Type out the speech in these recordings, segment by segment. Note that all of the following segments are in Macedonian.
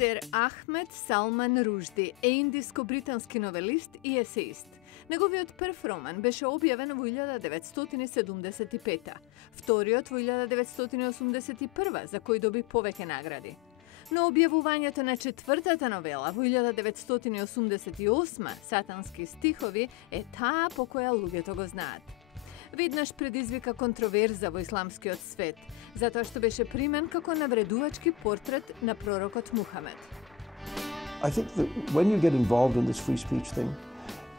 Сер Ахмед Салман Ружди е индиско-британски новелист и есеист. Неговиот прв роман беше објавен во 1975, вториот во 1981, за кој доби повеќе награди. Но објавувањето на четвртата новела во 1988, Сатански стихови, е таа по која луѓето го знаат. Веднаш предизвика контроверза во исламскиот свет, затоа што беше примен како навредувачки портрет на пророкот Мухамед. I think that when you get involved in this free speech thing,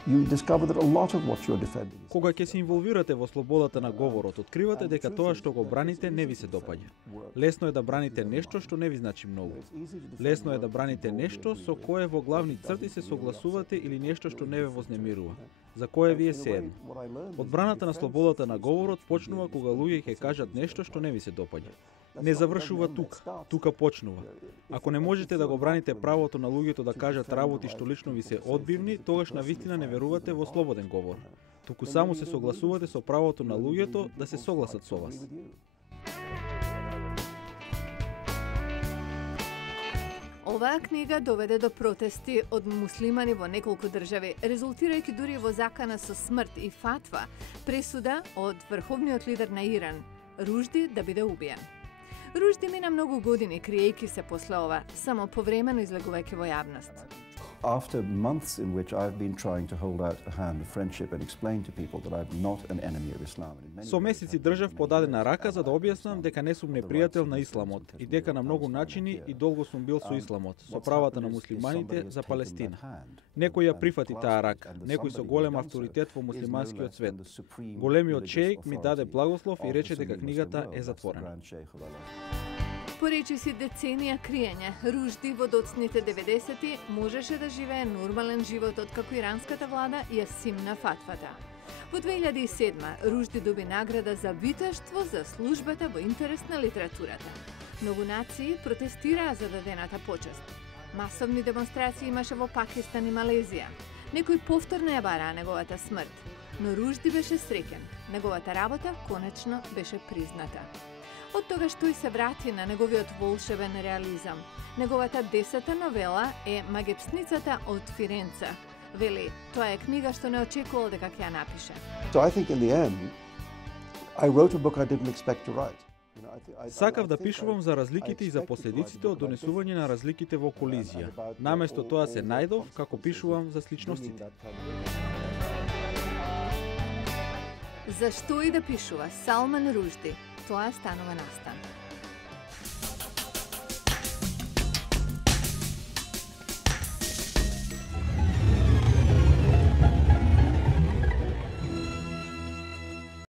you discover that a lot of what you're defending. Кога ќе се инволвирате во слободата на говорот, откривате дека тоа што го браните не ви се допаѓа. Лесно е да браните нешто што не ви значи многу. Лесно е да браните нешто со кое во главни црти се согласувате или нешто што не ве вознемирува, за кое ви е сеедно. Одбраната на слободата на говорот почнува кога луѓе ќе кажат нешто што не ви се допаѓа. Не завршува тука почнува. Ако не можете да го браните правото на луѓето да кажат работи што лично ви се одбивни, тогаш навистина не верувате во слободен говор. Туку само се согласувате со правото на луѓето да се согласат со вас. Оваа книга доведе до протести од муслимани во неколку држави, резултирајќи дури во закана со смрт и фатва, пресуда од врховниот лидер на Иран, Ружди, да биде убиен. Ружди мина многу години криејќи се после ова, само повремено излегувајќи во јавност. After months in which I've been trying to hold out a hand of friendship and explain to people that I'm not an enemy of Islam. Со месеци држав подадена рака за да објаснам дека не сум непријател на исламот и дека на многу начини и долго сум бил со исламот, со правата на муслиманите за Палестина. Некој ја прифати таа рака, некој со голем авторитет во муслиманскиот свет. Големиот шејк ми даде благослов и рече дека книгата е затворена. По речиси деценија криење, Ружди во доцните 90-ти можеше да живее нормален живот откако иранската влада ја симна фатвата. Во 2007 Ружди доби награда за витештво за службата во интерес на литературата. Многу нации протестираа за дадената почест. Масовни демонстрации имаше во Пакистан и Малезија. Некои повторно ја бараа неговата смрт, но Ружди беше среќен. Неговата работа конечно беше призната. Од тогаш тој се врати на неговиот волшебен реализам. Неговата 10-та новела е Магепсницата од Фиренца. Вели, тоа е книга што не очекувал дека ќе ја напише. So I think in the end, I wrote a book I didn't expect to write. Сакав да пишувам за разликите и за последиците од донесување на разликите во колизија. Наместо тоа се најдов како пишувам за сличностите. Зашто и да пишува Салман Ружди? Тоа станува настан.